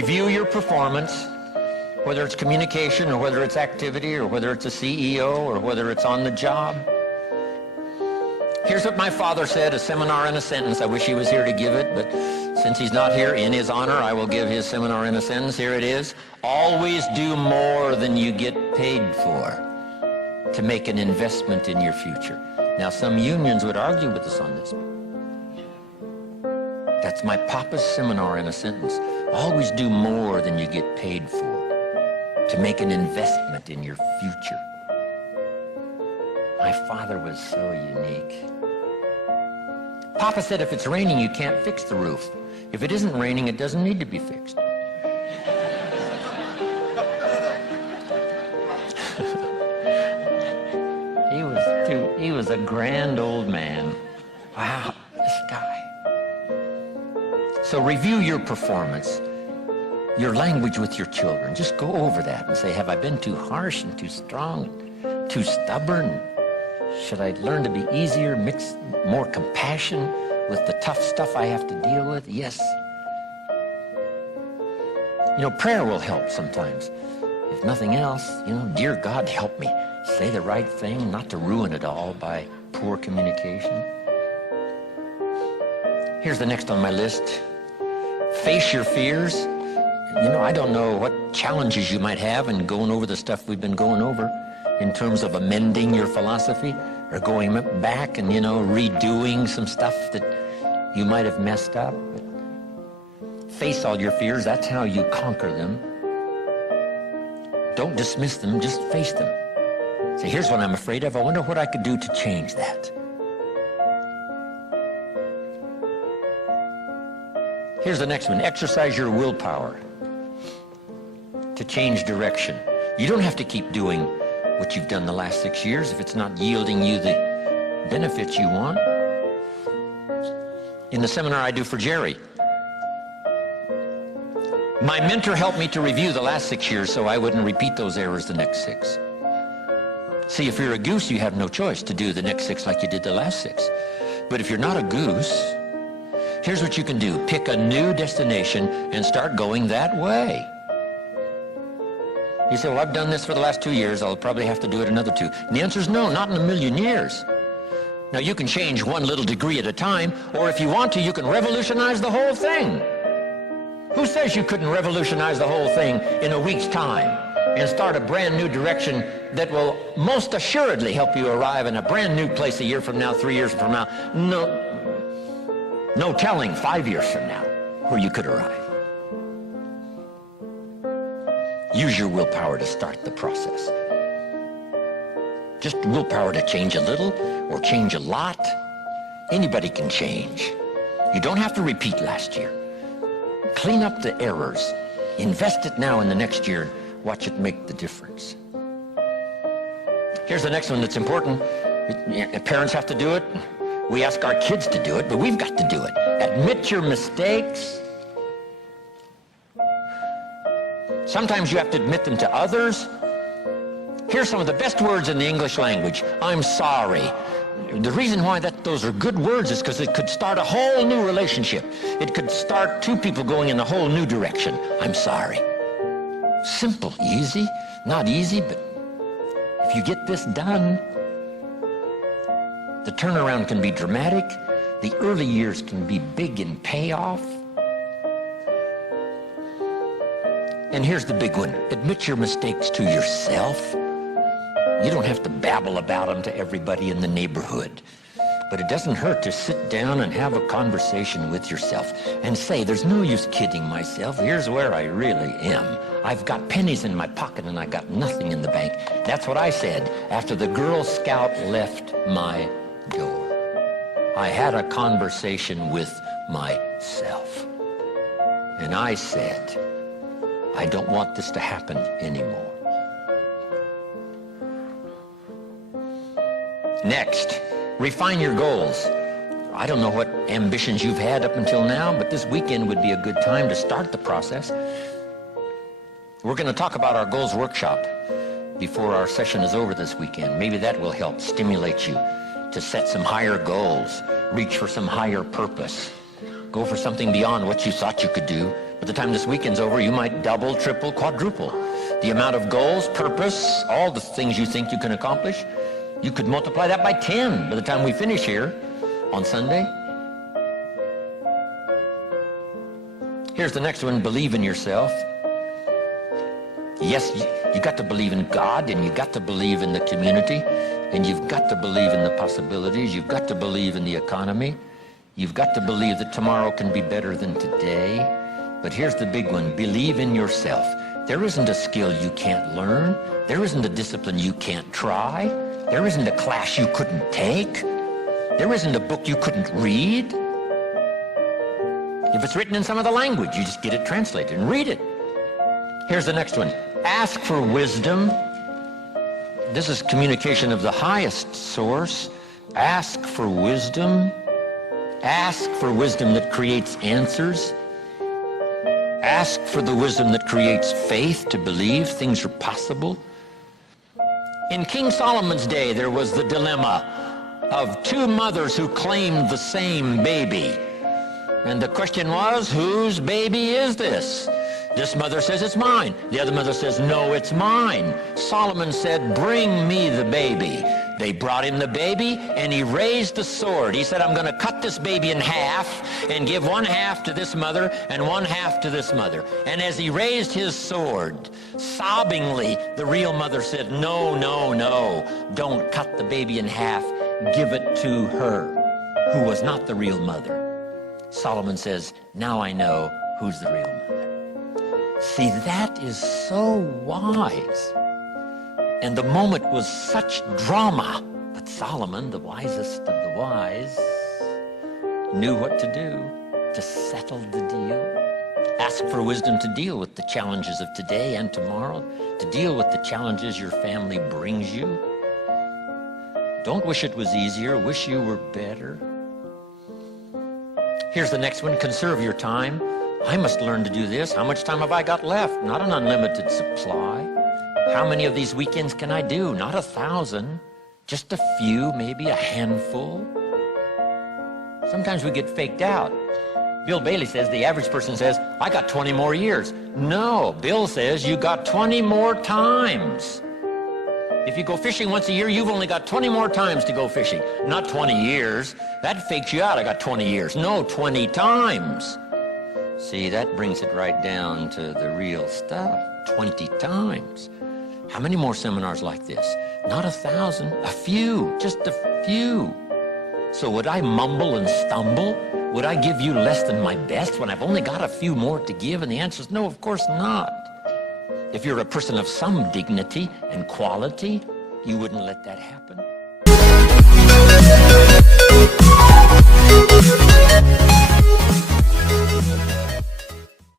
review your performance, whether it's communication or whether it's activity or whether it's a CEO or whether it's on the job. Here's what my father said, a seminar in a sentence. I wish he was here to give it, but since he's not here, in his honor, I will give his seminar in a sentence. Here it is. Always do more than you get paid for to make an investment in your future. Now, some unions would argue with us on this. That's my papa's seminar in a sentence. Always do more than you get paid for to make an investment in your future. My father was so unique. Papa said if it's raining, you can't fix the roof. If it isn't raining, it doesn't need to be fixed. He was a grand old man. Wow, this guy. So review your performance, your language with your children. Just go over that and say, have I been too harsh and too strong, too stubborn? Should I learn to be easier, mix more compassion with the tough stuff I have to deal with? Yes. You know, prayer will help sometimes. If nothing else, dear God, help me say the right thing, not to ruin it all by poor communication. Here's the next on my list. Face your fears. I don't know what challenges you might have in going over the stuff we've been going over in terms of amending your philosophy or going back and, redoing some stuff that you might have messed up. But face all your fears. That's how you conquer them. Don't dismiss them, just face them. Say, here's what I'm afraid of. I wonder what I could do to change that. Here's the next one. Exercise your willpower to change direction. You don't have to keep doing what you've done the last 6 years if it's not yielding you the benefits you want. In the seminar I do for Jerry, my mentor helped me to review the last 6 years so I wouldn't repeat those errors the next 6. See, if you're a goose, you have no choice to do the next 6 like you did the last 6. But if you're not a goose, here's what you can do. Pick a new destination and start going that way. You say, well, I've done this for the last 2 years. I'll probably have to do it another 2. And the answer is no, not in a million years. Now, you can change one little degree at a time, or if you want to, you can revolutionize the whole thing. Who says you couldn't revolutionize the whole thing in a week's time and start a brand new direction that will most assuredly help you arrive in a brand new place a year from now, 3 years from now? No telling 5 years from now where you could arrive. Use your willpower to start the process. Just willpower to change a little or change a lot. Anybody can change. You don't have to repeat last year. Clean up the errors. Invest it now in the next year. Watch it make the difference. Here's the next one that's important. Parents have to do it. We ask our kids to do it, but we've got to do it. Admit your mistakes. Sometimes you have to admit them to others. Here's some of the best words in the English language. I'm sorry. The reason why those are good words is because it could start a whole new relationship. It could start 2 people going in a whole new direction. I'm sorry. Simple, easy. Not easy, but if you get this done, the turnaround can be dramatic. The early years can be big in payoff. And here's the big one. Admit your mistakes to yourself. You don't have to babble about them to everybody in the neighborhood. But it doesn't hurt to sit down and have a conversation with yourself and say, there's no use kidding myself. Here's where I really am. I've got pennies in my pocket and I got nothing in the bank. That's what I said after the Girl Scout left my door. I had a conversation with myself. And I said, I don't want this to happen anymore. Next, refine your goals. I don't know what ambitions you've had up until now, but this weekend would be a good time to start the process. We're going to talk about our goals workshop before our session is over this weekend. Maybe that will help stimulate you to set some higher goals, reach for some higher purpose, go for something beyond what you thought you could do By the time this weekend's over, you might double, triple, quadruple. The amount of goals, purpose, all the things you think you can accomplish, you could multiply that by 10 by the time we finish here on Sunday. Here's the next one, believe in yourself. Yes, you got to believe in God, and you got to believe in the community, and you've got to believe in the possibilities. You've got to believe in the economy. You've got to believe that tomorrow can be better than today. But here's the big one, believe in yourself. There isn't a skill you can't learn. There isn't a discipline you can't try. There isn't a class you couldn't take. There isn't a book you couldn't read. If it's written in some other language, you just get it translated and read it. Here's the next one. Ask for wisdom. This is communication of the highest source. Ask for wisdom. Ask for wisdom that creates answers. Ask for the wisdom that creates faith to believe things are possible. In King Solomon's day, there was the dilemma of two mothers who claimed the same baby. And the question was, whose baby is this? This mother says, it's mine. The other mother says, no, it's mine. Solomon said, bring me the baby. They brought him the baby, and he raised the sword. He said, I'm going to cut this baby in half and give one half to this mother and one half to this mother. And as he raised his sword, sobbingly, the real mother said, no, no, no, don't cut the baby in half. Give it to her, who was not the real mother. Solomon says, now I know who's the real mother. See, that is so wise. And the moment was such drama. But Solomon, the wisest of the wise, knew what to do to settle the deal. Ask for wisdom to deal with the challenges of today and tomorrow, to deal with the challenges your family brings you. Don't wish it was easier, wish you were better. Here's the next one, conserve your time. I must learn to do this. How much time have I got left? Not an unlimited supply. How many of these weekends can I do? Not 1,000, just a few, maybe a handful. Sometimes we get faked out. Bill Bailey says, the average person says, I got 20 more years. No, Bill says you got 20 more times. If you go fishing once a year, you've only got 20 more times to go fishing, not 20 years. That fakes you out. I got 20 years. No, 20 times. See, that brings it right down to the real stuff. 20 times. How many more seminars like this? Not 1,000, a few, just a few. So would I mumble and stumble? Would I give you less than my best when I've only got a few more to give? And the answer is no, of course not. If you're a person of some dignity and quality, you wouldn't let that happen.